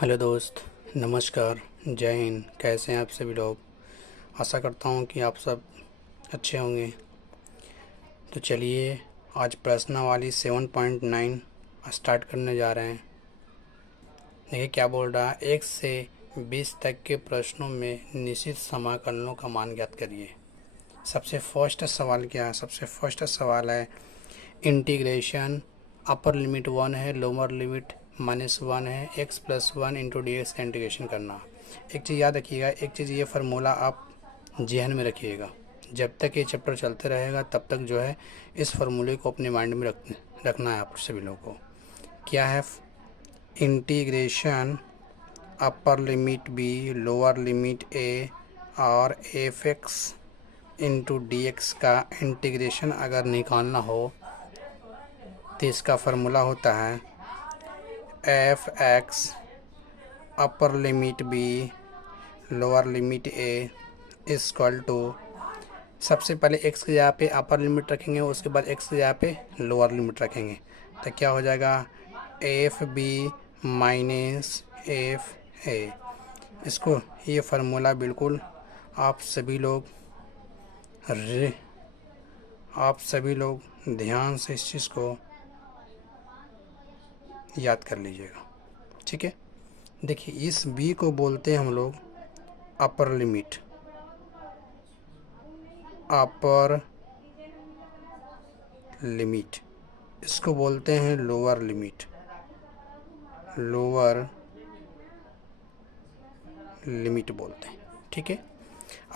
Hello दोस्त, नमस्कार, जय हिंद। कैसे हैं आप सभी लोग? आशा करता हूं कि आप सब अच्छे होंगे। तो चलिए आज प्रश्नावली 7.9 स्टार्ट करने जा रहे हैं। देखिए क्या बोल रहा है। 1 से 20 तक के प्रश्नों में निश्चित समाकलनों का मान ज्ञात करिए। सबसे फर्स्ट सवाल क्या है? सबसे फर्स्ट सवाल है इंटीग्रेशन। अपर लिमिट 1 है, लोअर लिमिट -1 है, x+1 इंटू डी एक्स का इंटीग्रेशन करना। एक चीज़ याद रखिएगा, एक चीज़ ये फार्मूला आप जहन में रखिएगा। जब तक ये चैप्टर चलते रहेगा तब तक जो है इस फार्मूले को अपने माइंड में रखना है आप सभी लोगों को। क्या है? Integration upper limit B, lower limit a और f x into D x का इंटीग्रेशन अगर निकालना हो तो इसका फार्मूला होता है F x upper limit B lower limit A equal to, सबसे पहले एक्स की जगह पे अपर लिमिट रखेंगे, उसके बाद एक्स की जगह पे लोअर लिमिट रखेंगे। तो क्या हो जाएगा? F B minus F A. इसको ये फार्मूला बिल्कुल आप सभी लोग ध्यान से इस चीज़ को याद कर लीजिएगा, ठीक है। देखिए इस बी को बोलते हैं हम लोग अपर लिमिट, अपर लिमिट। इसको बोलते हैं लोअर लिमिट, लोअर लिमिट बोलते हैं, ठीक है।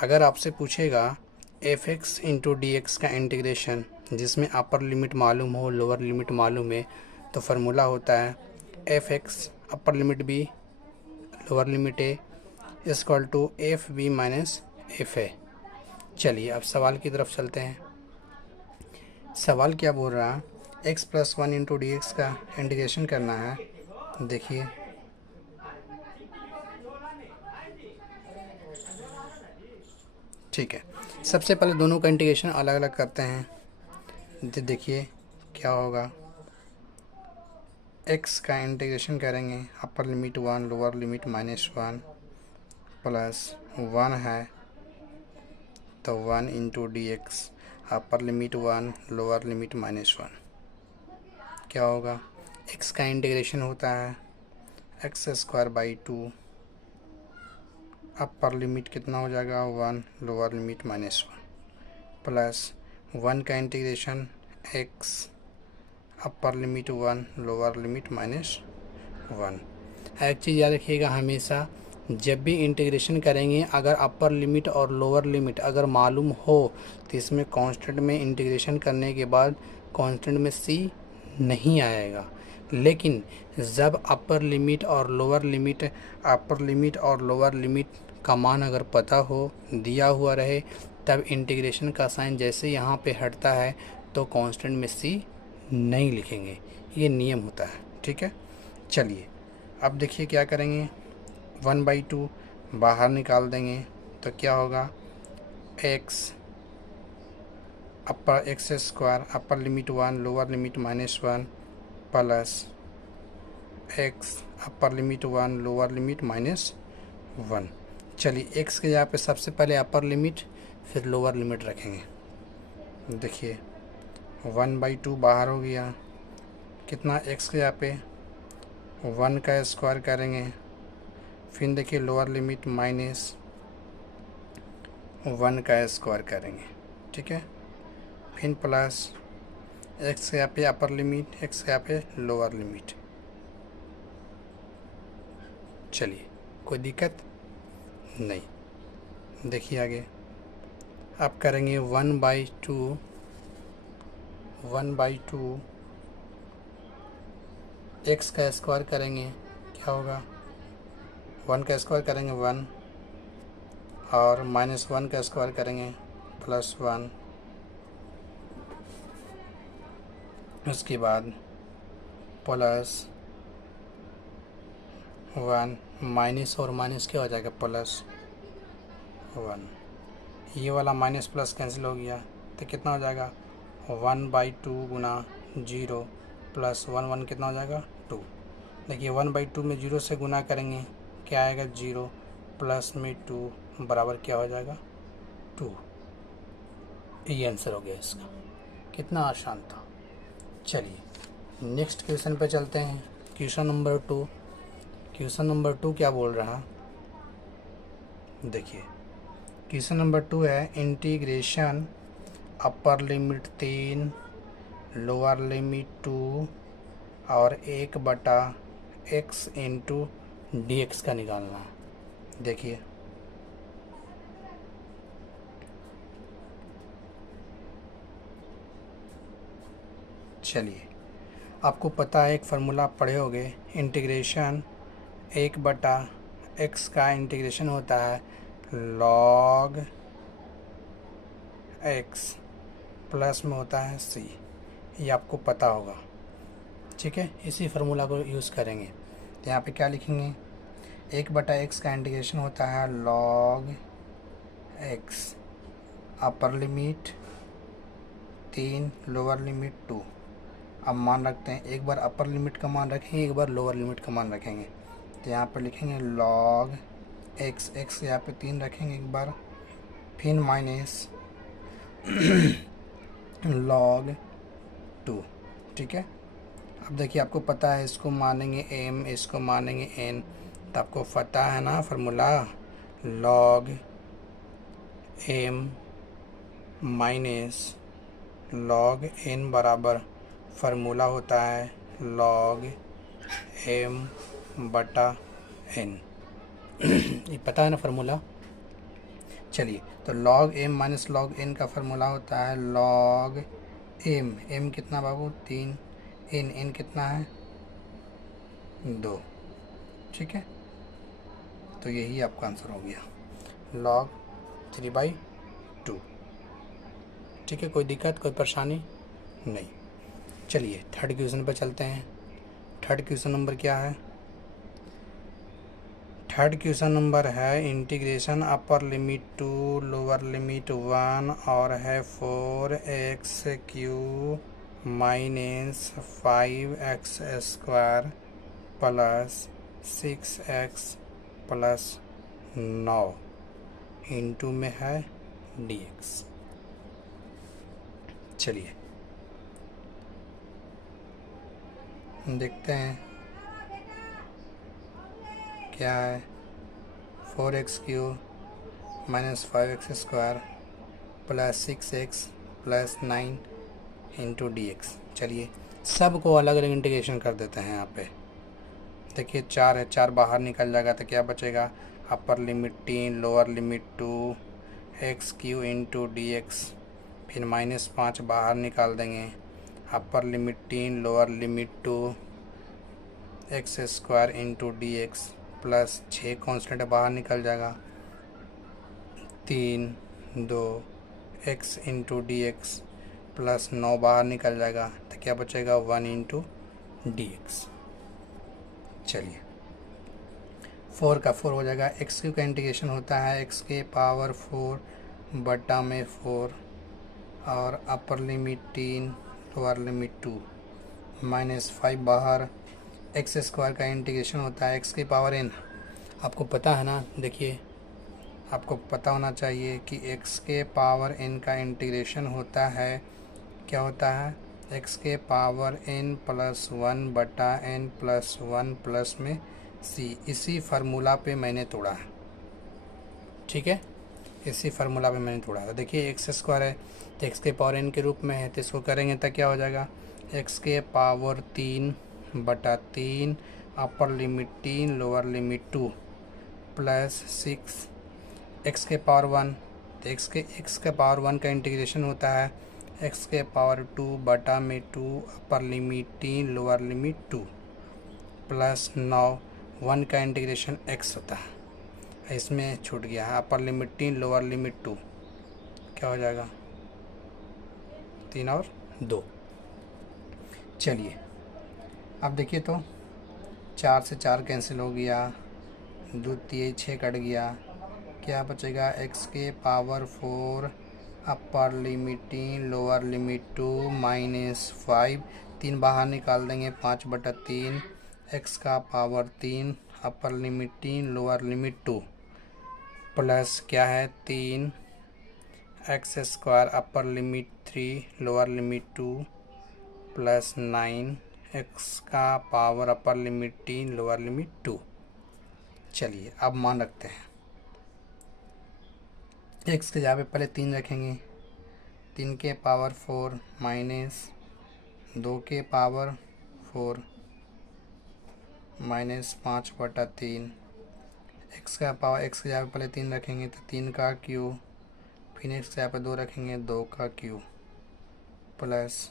अगर आपसे पूछेगा F x into D x का इंटीग्रेशन जिसमें अपर लिमिट मालूम हो, लोअर लिमिट मालूम है, तो फार्मूला होता है F x upper limit B lower limit A equal to F B minus F A. चलिए अब सवाल की तरफ चलते हैं। सवाल क्या बोल रहा है? x+1 इंटू डी एक्स का इंटीग्रेशन करना है। देखिए ठीक है, सबसे पहले दोनों का इंटीग्रेशन अलग अलग करते हैं। देखिए क्या होगा। x का इंटीग्रेशन करेंगे, upper limit 1 lower limit -1 plus 1 है तो 1 into D x upper limit 1 lower limit -1। क्या होगा? x का इंटीग्रेशन होता है x² 2 अपर लिमिट कितना हो जाएगा 1 लोअर लिमिट -1 प्लस 1 का integration x upper limit 1 lower limit -1। एक चीज़ याद रखिएगा, हमेशा जब भी इंटीग्रेशन करेंगे अगर अपर लिमिट और लोअर लिमिट अगर मालूम हो तो इसमें कांस्टेंट में इंटीग्रेशन करने के बाद कांस्टेंट में c नहीं आएगा। लेकिन जब अपर लिमिट और लोअर लिमिट का मान अगर पता हो, दिया हुआ रहे, तब इंटीग्रेशन का साइन जैसे यहाँ पे हटता है तो कांस्टेंट में c नहीं लिखेंगे। ये नियम होता है, ठीक है। चलिए अब देखिए क्या करेंगे। 1/2 बाहर निकाल देंगे तो क्या होगा? x upper limit 1 lower limit -1 plus x upper limit 1 lower limit -1। चलिए x के जगह पे सबसे पहले अपर लिमिट फिर लोअर लिमिट रखेंगे। देखिए 1/2 बाहर हो गया, कितना x के जगह पे 1 का स्क्वायर करेंगे, फिर देखिए लोअर लिमिट -1 का स्क्वायर करेंगे, ठीक है। फिर प्लस x के यहाँ पे अपर लिमिट, x के यहाँ पे लोअर लिमिट। चलिए कोई दिक्कत नहीं। देखिए आगे अब करेंगे 1/2 x का स्क्वायर करेंगे, क्या होगा? 1 का स्क्वायर करेंगे 1 और -1 का स्क्वायर करेंगे +1, उसके बाद प्लस 1 माइनस और माइनस क्या हो जाएगा? +1। ये वाला माइनस प्लस कैंसिल हो गया तो कितना हो जाएगा? 1/2 गुना 0 प्लस 1 कितना हो जाएगा? 2। देखिए 1/2 में 0 से गुना करेंगे क्या आएगा 0, प्लस में 2 बराबर क्या हो जाएगा 2। ये आंसर हो गया इसका। कितना आसान था। चलिए नेक्स्ट क्वेश्चन पे चलते हैं। Question number 2। क्वेश्चन नंबर 2 क्या बोल रहा, देखिए क्वेश्चन नंबर 2 है integration upper limit 3, lower limit 2 और 1/x इंटू dx का निकालना है। देखिए चलिए आपको पता है एक फार्मूला पढ़े होगे, इंटीग्रेशन 1/x का इंटीग्रेशन होता है log x प्लस में होता है c। ये आपको पता होगा, ठीक है। इसी फार्मूला को यूज़ करेंगे। तो यहाँ पे क्या लिखेंगे, 1/x का इंटीग्रेशन होता है log x, upper limit 3, lower limit 2। अब मान रखते हैं, एक बार अपर लिमिट का मान रखेंगे, एक बार लोअर लिमिट का मान रखेंगे। तो यहाँ पर लिखेंगे log x यहाँ पे 3 रखेंगे एक बार, फिर माइनस log 2, ठीक है। अब देखिए आपको पता है इसको मानेंगे m, इसको मानेंगे n, तो आपको पता है ना formula log m minus log n बराबर फार्मूला होता है log m/n। ये पता है ना फार्मूला। चलिए तो log m minus log n का फार्मूला होता है log m कितना बाबू 3, n कितना है 2, ठीक है। तो यही आपका आंसर हो गया log 3/2, ठीक है। कोई दिक्कत कोई परेशानी नहीं। चलिए थर्ड क्वेश्चन पर चलते हैं। थर्ड क्वेश्चन नंबर क्या है, थर्ड क्वेश्चन नंबर है integration upper limit 2, lower limit 1 और है 4x³ minus 5x² plus 6x plus 9 into में है dx। चलिए देखते हैं क्या है, 4x³ minus 5x² plus 6x plus 9 into dx। चलिए सबको अलग अलग इंटीग्रेशन कर देते हैं। यहाँ पे देखिए 4 है, 4 बाहर निकल जाएगा तो क्या बचेगा, अपर limit 3, lower limit 2 x³ into dx, फिर -5 बाहर निकाल देंगे, अपर limit 3, lower limit 2 x² into dx plus 6 constant बाहर निकल जाएगा, 3, 2 x इंटू dx प्लस 9 बाहर निकल जाएगा तो क्या बचेगा 1 इंटू dx। चलिए 4 का 4 हो जाएगा, x³ का इंटीग्रेशन होता है x के पावर 4 बटा में 4 और अपर लिमिट 3, लोअर लिमिट 2 -5 बाहर, x² का इंटीग्रेशन होता है x के पावर n। आपको पता है ना, देखिए आपको पता होना चाहिए कि x के पावर n का इंटीग्रेशन होता है, क्या होता है, x के पावर n प्लस 1 बटा n प्लस 1 प्लस में c। इसी फार्मूला पे मैंने तोड़ा है, ठीक है, इसी फार्मूला पे मैंने तोड़ा है। देखिए x² है तो x के पावर n के रूप में है, तो इसको करेंगे तो क्या हो जाएगा, x के पावर 3 बटा 3 upper limit 3, lower limit 2 plus 6 x के पावर 1, तो x के पावर 1 का इंटीग्रेशन होता है x के पावर 2 बटा में 2 अपर लिमिट 3, लोअर लिमिट 2 प्लस 9, 1 का इंटीग्रेशन x होता है, इसमें छूट गया है, अपर लिमिट 3, लोअर लिमिट 2 क्या हो जाएगा 3 और 2। चलिए अब देखिए तो 4 से 4 कैंसिल हो गया, 2 3 6 कट गया, क्या बचेगा x के power 4 upper limit 3, lower limit 2 -5, 3 बाहर निकाल देंगे, 5/3 एक्स का power 3 upper limit 3 lower limit 2 plus क्या है 3 x square upper limit 3 lower limit 2 plus 9 x का power upper limit 3 lower limit 2। चलिए अब मान रखते हैं। एक्स के जगह पे पहले 3 रखेंगे, 3 के पावर 4 माइनस 2 के पावर 4 माइनस 5/3। एक्स का पावर एक्स के जगह पे पहले 3 रखेंगे तो 3 का क्यूब, फिर एक्स के जगह पे 2 रखेंगे 2 का क्यूब प्लस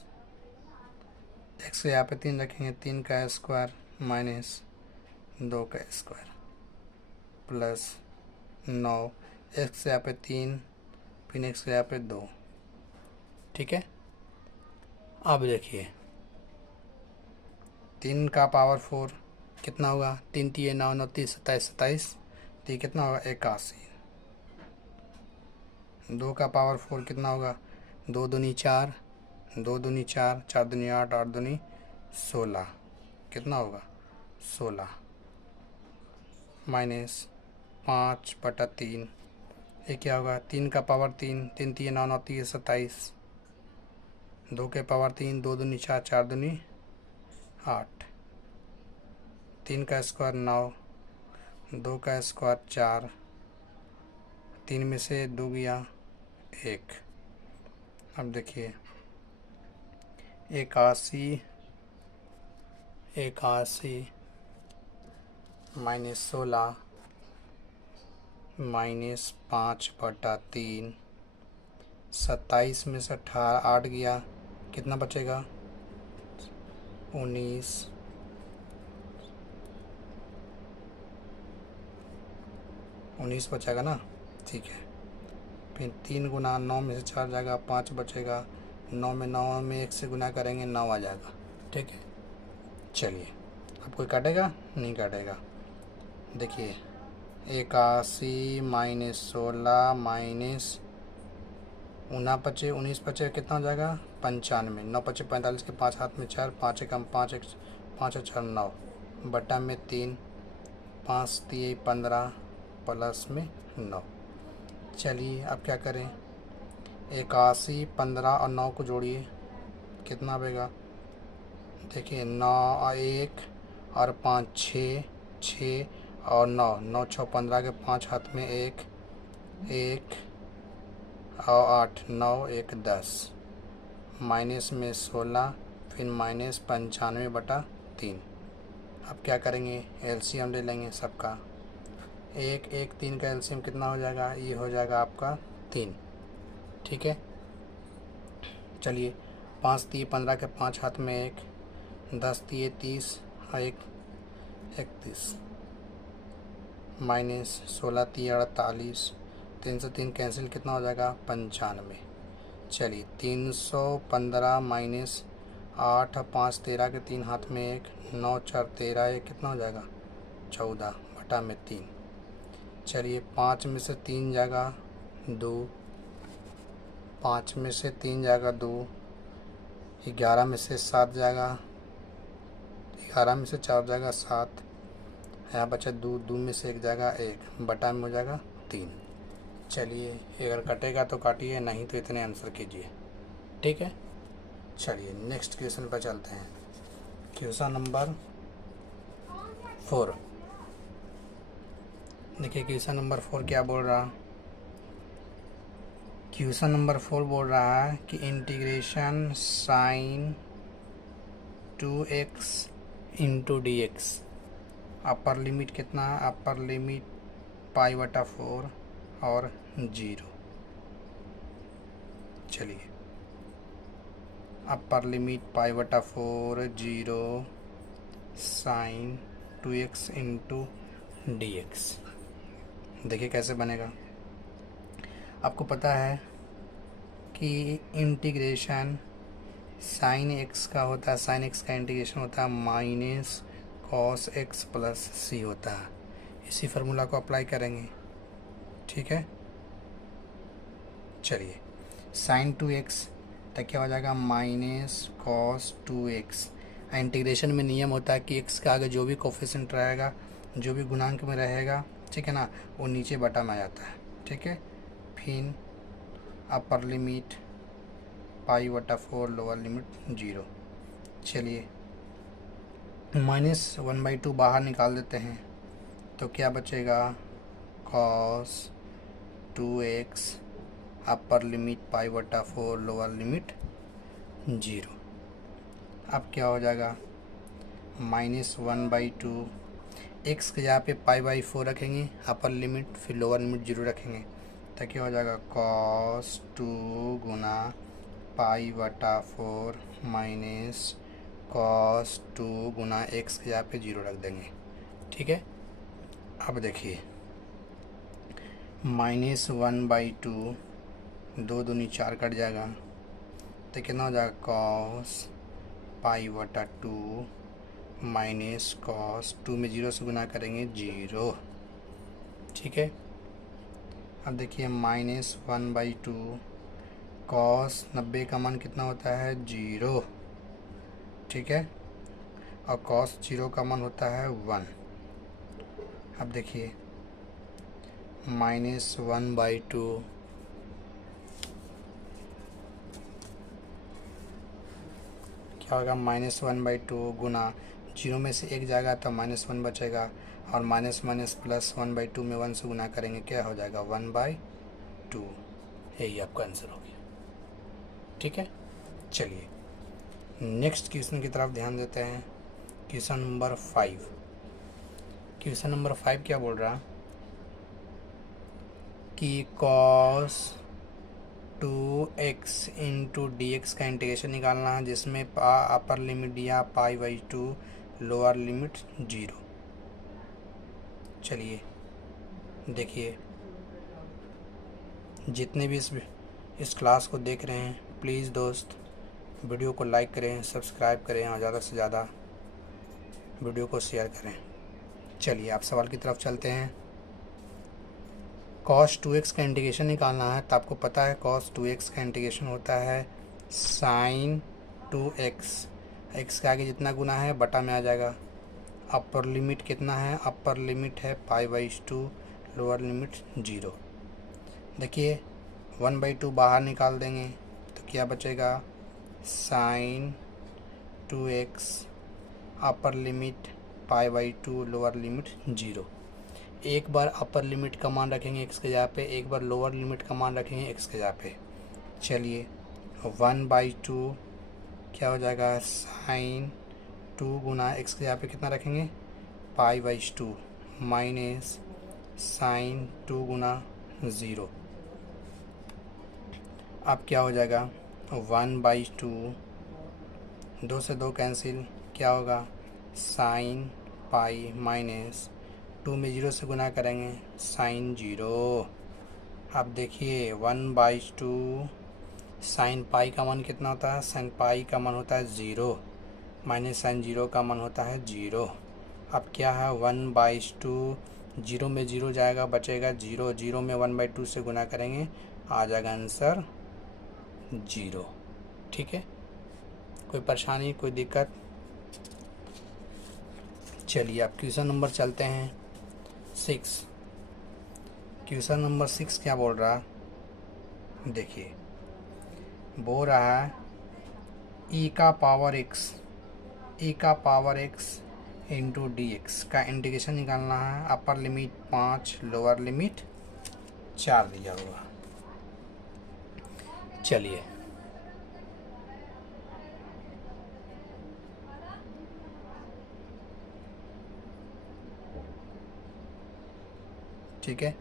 एक्स के जगह पे 3 रखेंगे 3 का स्क्वायर माइनस 2 का स्क्वायर प्लस 9 एक्स के जगह पे 3 फिर एक्स के जगह पे 2। ठीक है, अब देखिए 3 का पावर 4 कितना होगा, 3 3 9 9 30 27 27, तो ये कितना होगा 81। 2 का पावर 4 कितना होगा, 2 दूनी 4 2 दूनी 4 4 दूनी 8 8 दूनी 16, कितना होगा 16 माइनस 5/3। ये क्या होगा, 3 का पावर 3 3 3 9 9 30 27, 2 के पावर 3 2 दूनी 4 4 दूनी 8, 3 का स्क्वायर 9, 2 का स्क्वायर 4, 3 में से 2 गया 1। अब देखिए 81 माइनस 16 माइनस 5/3, 27 में से 8 गया, कितना बचेगा 19, 19 बचेगा ना। ठीक है, फिर 3 गुना 9 में से 4 जाएगा 5 बचेगा, 9 में 1 से गुना करेंगे 9 आ जाएगा। ठीक है, चलिए अब कोई काटेगा नहीं काटेगा। देखिए 81 माइनस 16 माइनस 19 बचे कितना हो जाएगा 95, 9 बचे 45 के 5 हाथ में 4 5 एकम 5 5 4 9 बटा में 3 5 3 15 प्लस में 9। चलिए अब क्या करें, 81 15 और 9 को जोड़िए कितना आएगा। देखिए 9 और 1 और 5 6 6 और 9 9 6 15 के 5 हाथ में 1 1 और 8 9 1 10 माइनस में 16 फिर माइनस 95/3। अब क्या करेंगे, एलसीएम ले लेंगे सबका। 1 1 3 का एलसीएम कितना हो जाएगा, ये हो जाएगा आपका 3। ठीक है, चलिए 5 3 15 के 5 हाथ में 1 10 3 30 और 1 31 माइनस 16 3 48, 3 से 3 कैंसिल कितना हो जाएगा 95। चलिए 315 माइनस 8 5 13 के 3 हाथ में 1 9 4 13 ये कितना हो जाएगा 14 बटा में 3। चलिए 5 में से 3 जाएगा 2, 5 में से 3 जाएगा 2, 11 में से 7 जाएगा, 11 में से 4 जाएगा 7, यहाँ बचा 2 2 में से 1 जाएगा 1 बटा में हो जाएगा 3। चलिए अगर कटेगा तो काटिए, नहीं तो इतने आंसर कीजिए। ठीक है, चलिए नेक्स्ट क्वेश्चन पर चलते हैं। Question number 4। देखिए क्वेश्चन नंबर 4 क्या बोल रहा, क्वेश्चन नंबर 4 बोल रहा है कि integration sine 2x into D x, upper limit कितना है, अपर लिमिट π/4 और 0। चलिए upper limit π/4 0 sine 2x into D x. देखिए कैसे बनेगा। आपको पता है कि इंटीग्रेशन साइन एक्स का होता है, साइन एक्स का इंटीग्रेशन होता है माइनस कॉस एक्स प्लस सी होता है। इसी फार्मूला को अप्लाई करेंगे। ठीक है, चलिए साइन 2x तो क्या हो जाएगा माइनस कॉस 2x इंटीग्रेशन में नियम होता है कि x के आगे जो भी कोफिशिएंट रहेगा, जो भी गुणांक में रहेगा, ठीक है ना, वो नीचे बटा में आ जाता है, ठीक है। फिर अपर लिमिट π/4, लोअर लिमिट 0। चलिए -1/2 बाहर निकाल देते हैं तो क्या बचेगा, cos 2x upper limit π/4, lower limit 0। अब क्या हो जाएगा, -1/2, x के जगह पे π/4 रखेंगे अपर लिमिट, फिर लोअर लिमिट 0 रखेंगे तो क्या हो जाएगा, cos 2 गुना π/4 माइनस cos 2 गुना x के जगह पे 0 रख देंगे, ठीक है। अब देखिए -1/2, 2 दूनी 4 कट जाएगा तो कितना हो जाएगा, cos π/2 माइनस cos 2 में 0 से गुना करेंगे 0, ठीक है। अब देखिए -1/2 cos 90 का मान कितना होता है, 0, ठीक है, और cos 0 का मान होता है 1। अब देखिए -1/2 क्या होगा, -1/2 गुना 0 में से 1 जाएगा तो -1 बचेगा, और माइनस +1/2 में 1 से गुना करेंगे क्या हो जाएगा, 1/2। यही आपका आंसर हो गया, ठीक है। चलिए नेक्स्ट क्वेश्चन की तरफ ध्यान देते हैं। Question number 5। क्वेश्चन नंबर 5 क्या बोल रहा कि cos 2x इंटू dx का इंटीग्रेशन निकालना है, जिसमें अपर लिमिट दिया π/2, लोअर लिमिट 0। चलिए देखिए, जितने भी इस क्लास को देख रहे हैं प्लीज़ दोस्त वीडियो को लाइक करें, सब्सक्राइब करें और ज़्यादा से ज़्यादा वीडियो को शेयर करें। चलिए आप सवाल की तरफ चलते हैं। cos 2x का इंटीग्रेशन निकालना है, तो आपको पता है cos 2x का इंटीग्रेशन होता है sin 2x, x के आगे जितना गुना है बटा में आ जाएगा। अपर लिमिट कितना है, अपर लिमिट है π/2, लोअर लिमिट 0। देखिए 1/2 बाहर निकाल देंगे तो क्या बचेगा, sin 2x upper limit π/2, lower limit 0। एक बार अपर लिमिट का मान रखेंगे x के जगह पे, एक बार लोअर लिमिट का मान रखेंगे x के जगह पे। चलिए 1/2 क्या हो जाएगा, sin 2 गुना x के जगह पे कितना रखेंगे, π/2 माइनस sin 2 गुना 0। अब क्या हो जाएगा, 1/2, 2 से 2 कैंसिल, क्या होगा, sin पाई माइनस 2 में 0 से गुना करेंगे sin 0। अब देखिए 1/2 साइन पाई का मान कितना होता है, साइन पाई का मान होता है 0 माइनस साइन 0 का मान होता है 0। अब क्या है 1/2, 0 में 0 जाएगा बचेगा 0, 0 में 1/2 से गुना करेंगे आ जाएगा आंसर 0। ठीक है, कोई परेशानी कोई दिक्कत। चलिए अब क्वेश्चन नंबर चलते हैं 6। क्वेश्चन नंबर 6 क्या बोल रहा है, देखिए बोल रहा है e का पावर x इंटू dx का इंटीग्रेशन निकालना है। अपर लिमिट 5, लोअर लिमिट 4 दिया हुआ। चलिए ठीक है,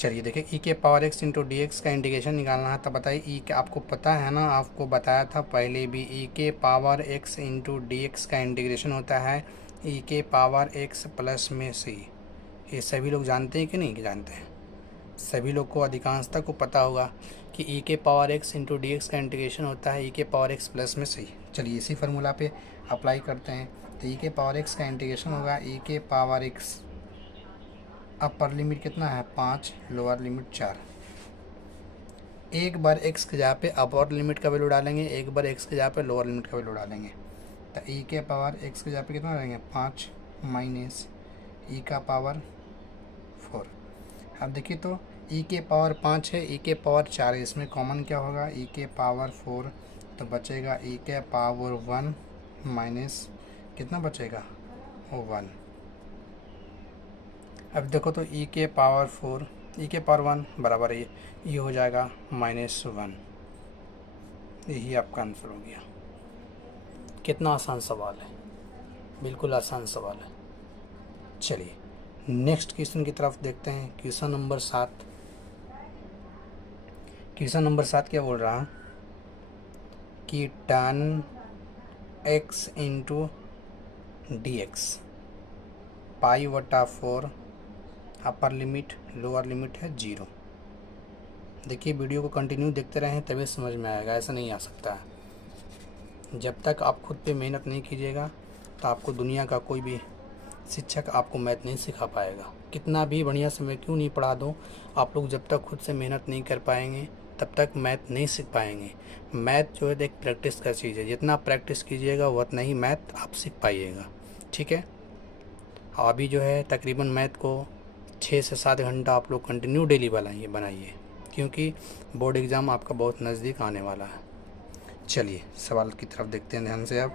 चलिए देखिए e के power x into D x का इंटीग्रेशन निकालना है। तब बताइए e के, आपको पता है ना, आपको बताया था पहले भी, e के power x into D x का इंटीग्रेशन होता है e के पावर x प्लस में c। ये सभी लोग जानते हैं कि नहीं जानते हैं? सभी लोग को, अधिकांशता को पता होगा कि e के power x into D x का इंटीग्रेशन होता है e के पावर x प्लस में c। चलिए इसी फार्मूला पे अप्लाई करते हैं। तो e के पावर x का इंटीग्रेशन होगा e के पावर x, अपर लिमिट कितना है 5, लोअर लिमिट 4। एक बार एक्स की जगह पे अपर लिमिट का वैल्यू डालेंगे, एक बार एक्स की जगह पे लोअर लिमिट का वैल्यू डालेंगे। तो ई के पावर एक्स की जगह पे कितना डालेंगे 5 माइनस ई का पावर 4। अब देखिए तो ई के पावर 5 है, ई के पावर 4 है, इसमें कॉमन क्या होगा ई के पावर 4, तो बचेगा ई के पावर 1 माइनस कितना बचेगा 1। अब देखो तो ई के पावर 4 ई के पावर 1 बराबर है ये हो जाएगा -1। यही आपका आंसर हो गया। कितना आसान सवाल है, बिल्कुल आसान सवाल है। चलिए नेक्स्ट क्वेश्चन की तरफ देखते हैं। Question number 7। क्वेश्चन नंबर 7 क्या बोल रहा है कि tan x into D x π/4 upper limit lower limit है 0। देखिए वीडियो को कंटिन्यू देखते रहें तभी समझ में आएगा, ऐसा नहीं आ सकता है। जब तक आप खुद पे मेहनत नहीं कीजिएगा तो आपको दुनिया का कोई भी शिक्षक आपको मैथ नहीं सिखा पाएगा। कितना भी बढ़िया से मैं क्यों नहीं पढ़ा दूँ, आप लोग जब तक खुद से मेहनत नहीं कर पाएंगे तब तक मैथ नहीं सीख पाएंगे। मैथ जो है एक प्रैक्टिस का चीज़ है, जितना प्रैक्टिस कीजिएगा उतना ही मैथ आप सीख पाइएगा। ठीक है, अभी जो है तकरीबन मैथ को 6 से 7 घंटा आप लोग कंटिन्यू डेली बनाइए, क्योंकि बोर्ड एग्ज़ाम आपका बहुत नज़दीक आने वाला है। चलिए सवाल की तरफ देखते हैं ध्यान से। अब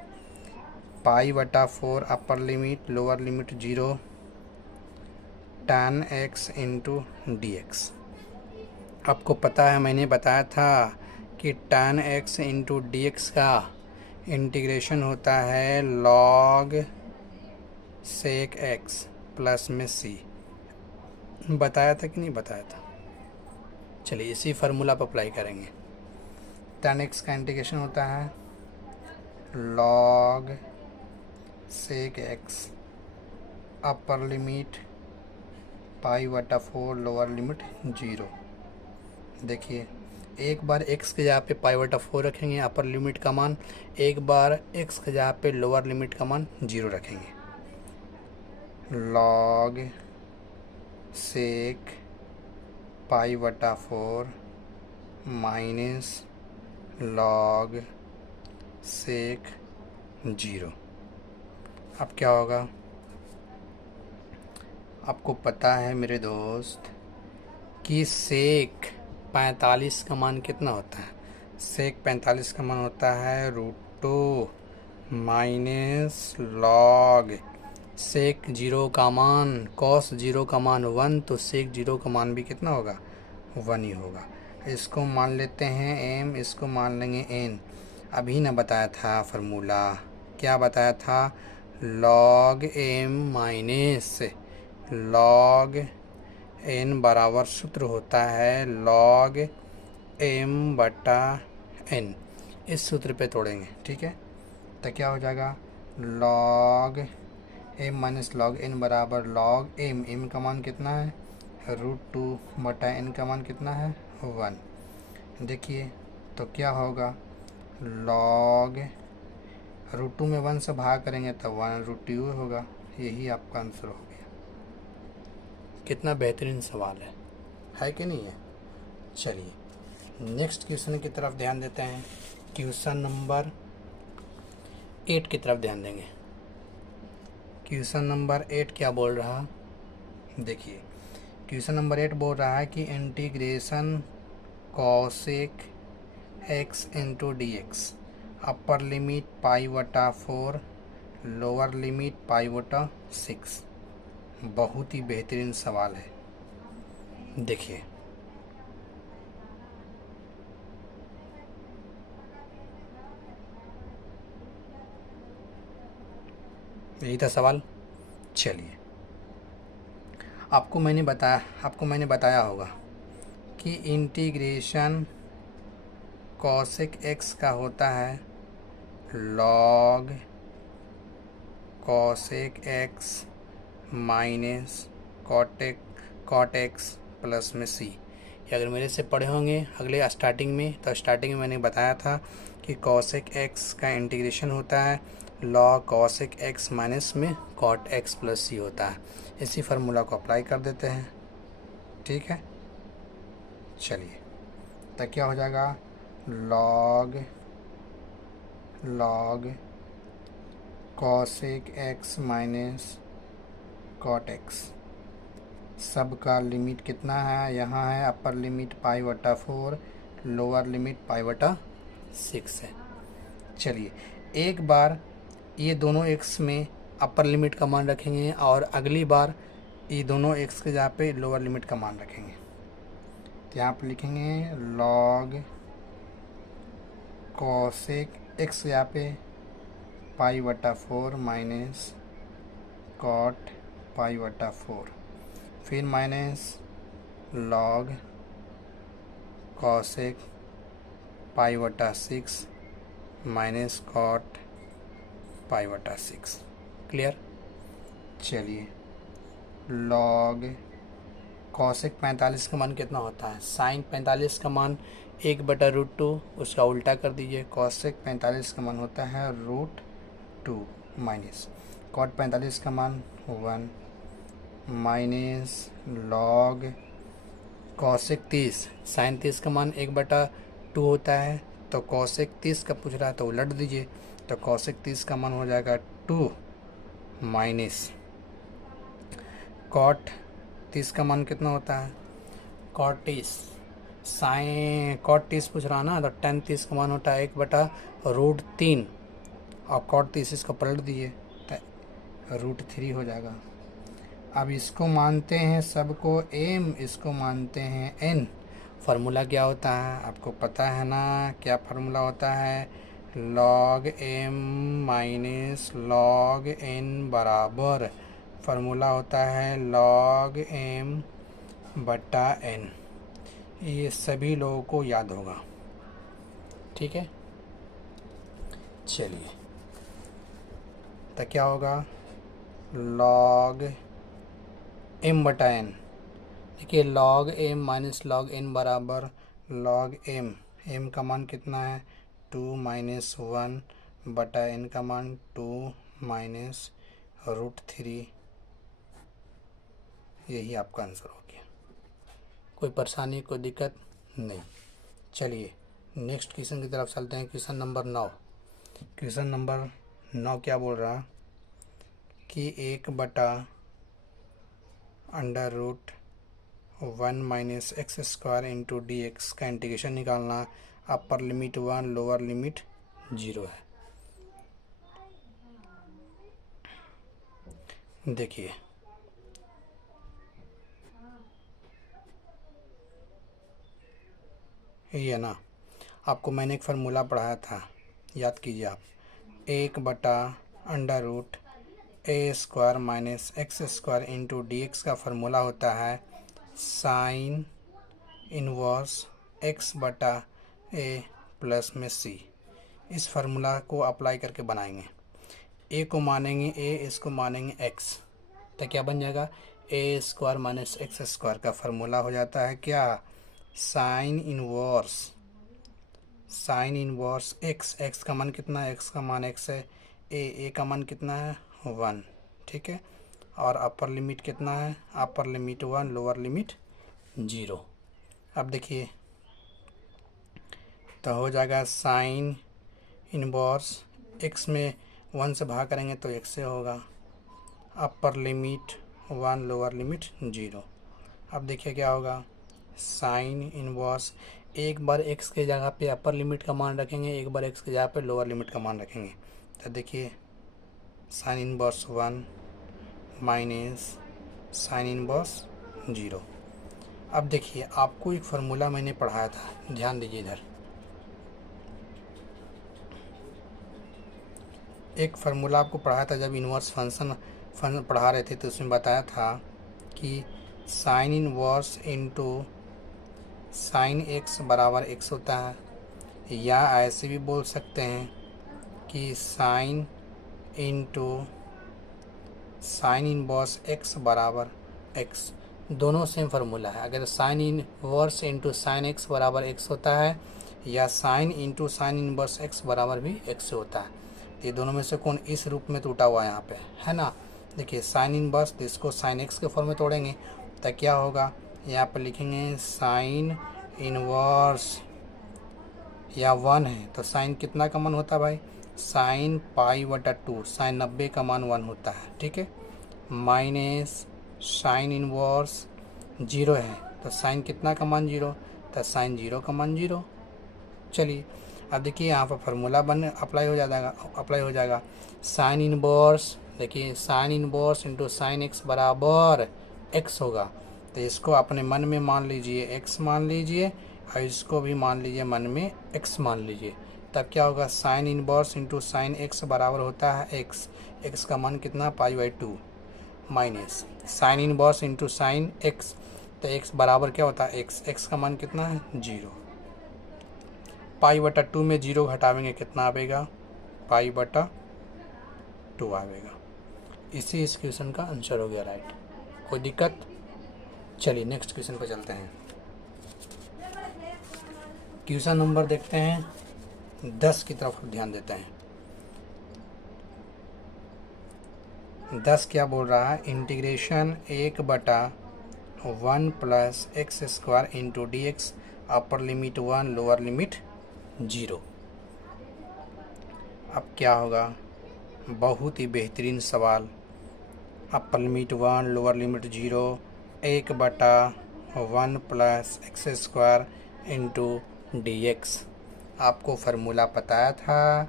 π/4 upper limit lower limit 0 tan x into D x. आपको पता है मैंने बताया था कि tan x into D x का इंटीग्रेशन होता है log sec x प्लस में c। बताया था कि नहीं बताया था? चलिए इसी फार्मूला पर अप्लाई करेंगे। tan x का इंटीग्रेशन होता है log sec x upper limit π/4 lower limit 0। देखिए एक बार x के जगह पे π/4 रखेंगे अपर लिमिट का मान, एक बार x के जगह पे लोअर लिमिट का मान 0 रखेंगे। log sec π/4 minus log sec 0। अब क्या होगा, आपको पता है मेरे दोस्त कि सेक 45 का मान कितना होता है? सेक 45 का मान होता है √2 माइनस लॉग सेक 0 का मान, कॉस 0 का मान 1, तो सेक 0 का मान भी कितना होगा 1 ही होगा। इसको मान लेते हैं m, इसको मान लेंगे n। अभी ना बताया था फार्मूला, क्या बताया था? log m minus log n बराबर सूत्र होता है log m/n। इस सूत्र पे तोड़ेंगे, ठीक है, तो क्या हो जाएगा log m minus log n बराबर log m का मान कितना है √2/n का मान कितना है 1। देखिए तो क्या होगा log √2 में 1 से भाग करेंगे तो 1√2 होगा। यही आपका आंसर हो गया। कितना बेहतरीन सवाल है कि नहीं है? चलिए नेक्स्ट क्वेश्चन की तरफ ध्यान देते हैं। क्वेश्चन नंबर 8 की तरफ ध्यान देंगे। क्वेश्चन नंबर 8 क्या बोल रहा, देखिए क्वेश्चन नंबर 8 बोल रहा है कि integration cosec x into D x upper limit π/4 lower limit π/6। बहुत ही बेहतरीन सवाल है। देखिए यही था सवाल। चलिए आपको मैंने बताया होगा कि इंटीग्रेशन cosec x का होता है log cosec x minus cot x plus में c। ये अगर मेरे से पढ़े होंगे अगले स्टार्टिंग में, तो स्टार्टिंग में मैंने बताया था कि cosec x का इंटीग्रेशन होता है log cosec x माइनस में cot x प्लस c होता है। इसी फार्मूला को अप्लाई कर देते हैं, ठीक है। चलिए तो क्या हो जाएगा, log cosec X minus cot X. सब का लिमिट कितना है, यहाँ है अपर लिमिट π/4, लोअर लिमिट π/6 है। चलिए एक बार ये दोनों एक्स में अपर लिमिट का मान रखेंगे और अगली बार ये दोनों एक्स के जगह पे लोअर लिमिट का मान रखेंगे। तो यहाँ पर लिखेंगे लॉग कॉसेक एक्स यहाँ पे π/4 माइनस कॉट π/4, फिर minus log cosec π/6 minus cot π/6। Clear. चलिए लॉग कॉसेक 45 का मान कितना होता है, साइन 45 का मान 1/√2, उसका उल्टा कर दीजिए। कॉसेक 45 का मान होता है √2 माइनस कॉट 45 का मान 1 माइनस लॉग कॉसेक 30, साइन 30 का मान 1/2 होता है, तो कॉसेक 30 का पूछ रहा है तो उलट दीजिए। तो कॉसेक 30 का मान हो जाएगा 2 माइनस कॉट 30 का मान कितना होता है, कॉट 30, साइन कॉट 30 पूछ रहा ना, तो tan 30 का मान होता है 1/√3 और कॉट 30 इसको पलट दीजिए तो √3 हो जाएगा। अब इसको मानते हैं सबको m, इसको मानते हैं n। फार्मूला क्या होता है आपको पता है ना, क्या फार्मूला होता है, log m minus log n बराबर, फार्मूला होता है log m/n। ये सभी लोगों को याद होगा, ठीक है। चलिए तो क्या होगा, log m/n। देखिए log m minus log n बराबर log m का मान कितना है 2 माइनस 1/n का मान 2 माइनस √3। यही आपका आंसर हो गया। कोई परेशानी, कोई दिक्कत नहीं। चलिए नेक्स्ट क्वेश्चन की तरफ चलते हैं। Question number 9। क्वेश्चन नंबर 9 क्या बोल रहा कि 1/√1 minus x square into D x का इंटीग्रेशन निकालना, अपर लिमिट 1 लोअर लिमिट 0 है। देखिए ये ना, आपको मैंने एक फार्मूला पढ़ाया था, याद कीजिए आप, 1/√a² minus x square into D x का फार्मूला होता है साइन इनवर्स x/a प्लस में c। इस फार्मूला को अप्लाई करके बनाएंगे, a को मानेंगे a, इसको मानेंगे x, तो क्या बन जाएगा, a² माइनस x² का फार्मूला हो जाता है क्या, साइन इनवर्स x का मान कितना है, x का मान x है, a का मान कितना है 1, ठीक है। और अपर लिमिट कितना है, अपर लिमिट 1 लोअर लिमिट 0। अब देखिए तो हो जाएगा साइन इनवर्स x में 1 से भाग करेंगे तो x से होगा, अपर लिमिट 1 लोअर लिमिट 0। अब देखिए क्या होगा, साइन इनवर्स, एक बार x के जगह पे अपर लिमिट का मान रखेंगे, एक बार x के जगह पे लोअर लिमिट का मान रखेंगे। तो देखिए sine inverse 1 minus sine inverse 0। अब देखिए आपको एक फार्मूला मैंने पढ़ाया था, ध्यान दीजिए इधर, एक फार्मूला आपको पढ़ाया था जब इनवर्स फंक्शन पढ़ा रहे थे, तो उसमें बताया था कि sign inverse into sine x बराबर x होता है, या ऐसे भी बोल सकते हैं कि sine into sine inverse x बराबर x। दोनों सेम फार्मूला है। अगर sign inverse into sign x बराबर x होता है, या sine into sine inverse x बराबर भी x होता है, ये दोनों में से कौन इस रूप में टूटा हुआ है यहाँ पे, है ना। देखिए साइन इनवर्स, इसको साइन x के फॉर्म में तोड़ेंगे तो क्या होगा, यहाँ पर लिखेंगे साइन इनवर्स या 1 है तो साइन कितना का मान होता है भाई, साइन π/2, साइन 90 का मान 1 होता है, ठीक है। माइनस साइन इनवर्स 0 है तो साइन कितना का मान 0, तो साइन 0 का मान 0। चलिए अब देखिए यहाँ पर फार्मूला अप्लाई हो जाएगा। साइन इनवर्स, देखिए sign inverse into sine x बराबर एक्स होगा, तो इसको अपने मन में मान लीजिए एक्स मान लीजिए और इसको भी मान लीजिए मन में एक्स मान लीजिए। तब क्या होगा, sine inverse into sine x बराबर होता है एक्स, एक्स का मान कितना π/2, minus sine inverse into sine x, तो एक्स बराबर क्या होता है एक्स, एक्स का मान कितना है 0। π/2 में 0 घटावेंगे कितना आवेगा, π/2 आवेगा। इसी इस क्वेश्चन का आंसर हो गया राइट। कोई दिक्कत? चलिए नेक्स्ट क्वेश्चन पर चलते हैं। क्वेश्चन नंबर देखते हैं 10 की तरफ ध्यान देते हैं। 10 क्या बोल रहा है, integration 1/1 plus X square into D x, upper limit 1 lower limit 0। अब क्या होगा, बहुत ही बेहतरीन सवाल। Upper limit 1 lower limit 0, 1/1 plus X square into D x. आपको फार्मूला बताया था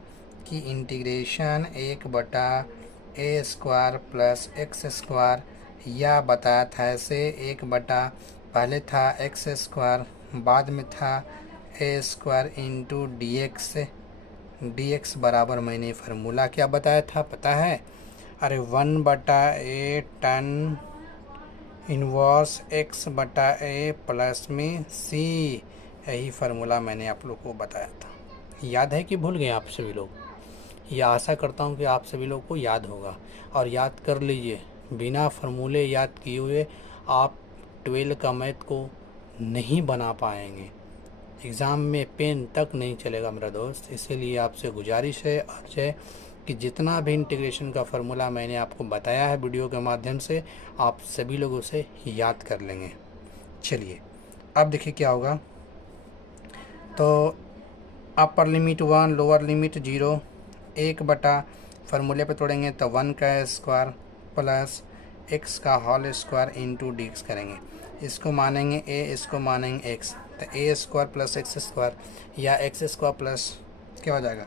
कि integration 1/a square plus X square, या बताया था ऐसे 1/ पहले था एक्स स्क्वायर बाद में था ए स्क्वायर इंटू डी एक्स बराबर, मैंने फार्मूला क्या बताया था पता है, अरे 1/a tan inverse x/a plus में c, यही फार्मूला मैंने आप लोग को बताया था। याद है कि भूल गए आप सभी लोग? यह आशा करता हूँ कि आप सभी लोग को याद होगा और याद कर लीजिए। बिना फार्मूले याद किए हुए आप 12 का मैथ को नहीं बना पाएंगे, एग्ज़ाम में पेन तक नहीं चलेगा मेरा दोस्त। इसीलिए आपसे गुजारिश है अर्ज है कि जितना भी इंटीग्रेशन का फार्मूला मैंने आपको बताया है वीडियो के माध्यम से, आप सभी लोग उसे याद कर लेंगे। चलिए अब देखिए क्या होगा, तो अपर लिमिट 1 लोअर लिमिट 0, 1/ फार्मूले पे तोड़ेंगे तो 1 का स्क्वायर प्लस एक्स का whole square into D X करेंगे। इसको मानेंगे ए, इसको मानेंगे एक्स, तो A square plus X square या एक्स स्क्वायर प्लस क्या हो जाएगा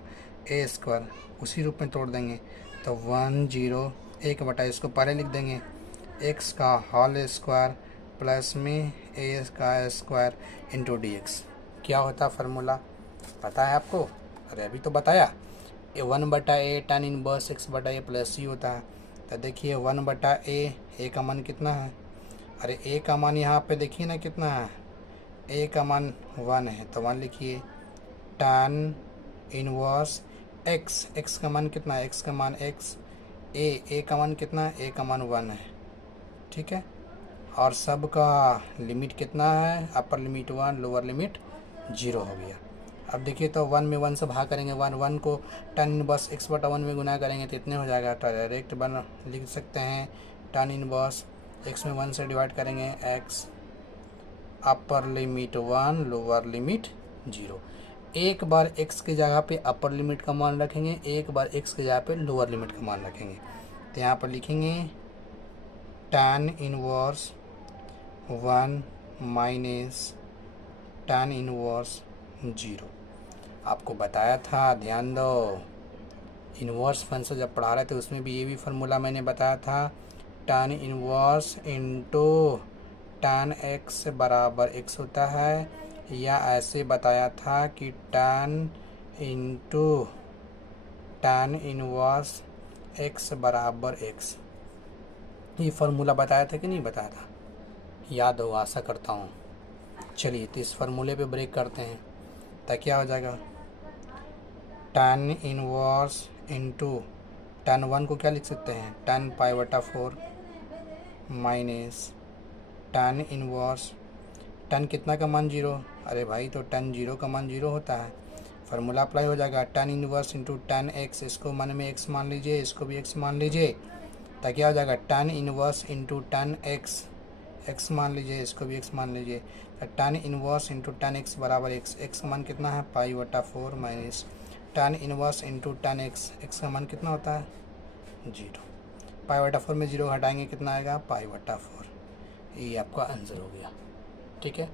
ए स्क्वायर, उसी रूप में तोड़ देंगे तो 1 0, 1/, इसको पहले लिख देंगे एक्स का होल स्क्वायर प्लस में ए का स्क्वायर इंटू डी एक्स। क्या होता है फार्मूला पता है आपको? अरे अभी तो बताया, 1/a tan inverse x/a plus c होता है। तो देखिए 1/a, a का मान कितना है, अरे a का मान यहाँ पे देखिए ना कितना है, a का मान 1 है तो 1 लिखिए, tan इनवर्स x, x का मान कितना है, x का मान x, a का मान कितना है, a का मान 1 है, ठीक है। और सब का लिमिट कितना है, अपर लिमिट 1 लोअर लिमिट 0 हो गया। अब देखिए तो 1 में 1 से भाग करेंगे, 1 को tan इनवर्स x/1 में गुना करेंगे तो इतने हो जाएगा, तो डायरेक्ट लिख सकते हैं tan इनवर्स x में 1 से डिवाइड करेंगे x, upper limit 1 lower limit 0। एक बार x की जगह पे अपर लिमिट का मान रखेंगे, एक बार x की जगह पे लोअर लिमिट का मान रखेंगे। तो यहाँ पर लिखेंगे tan inverse 1 minus tan inverse 0। आपको बताया था, ध्यान दो, इनवर्स फंक्शन जब पढ़ा रहे थे उसमें भी ये भी फार्मूला मैंने बताया था, tan inverse into tan x बराबर x होता है, या ऐसे बताया था कि tan into tan inverse x बराबर x। ये फार्मूला बताया था कि नहीं बताया था? याद होगा आशा करता हूँ। चलिए तो इस फार्मूले पे ब्रेक करते हैं, तो क्या हो जाएगा, tan इनवर्स इंटू tan 1 को क्या लिख सकते हैं, tan π/4 minus tan inverse, tan कितना का मान 0, अरे भाई तो tan 0 का मान 0 होता है, फार्मूला अप्लाई हो जाएगा tan inverse into tan x, इसको मन में x मान लीजिए, इसको भी x मान लीजिए, तो क्या हो जाएगा tan inverse into tan x x मान लीजिए, इसको भी एक्स मान लीजिए। tan inverse into tan x बराबर एक्स, एक्स का मान कितना है π/4 minus tan inverse into tan x, x का मान कितना होता है 0। π/4 में 0 हटाएंगे कितना आएगा π/4। ये आपका आंसर हो गया। ठीक है।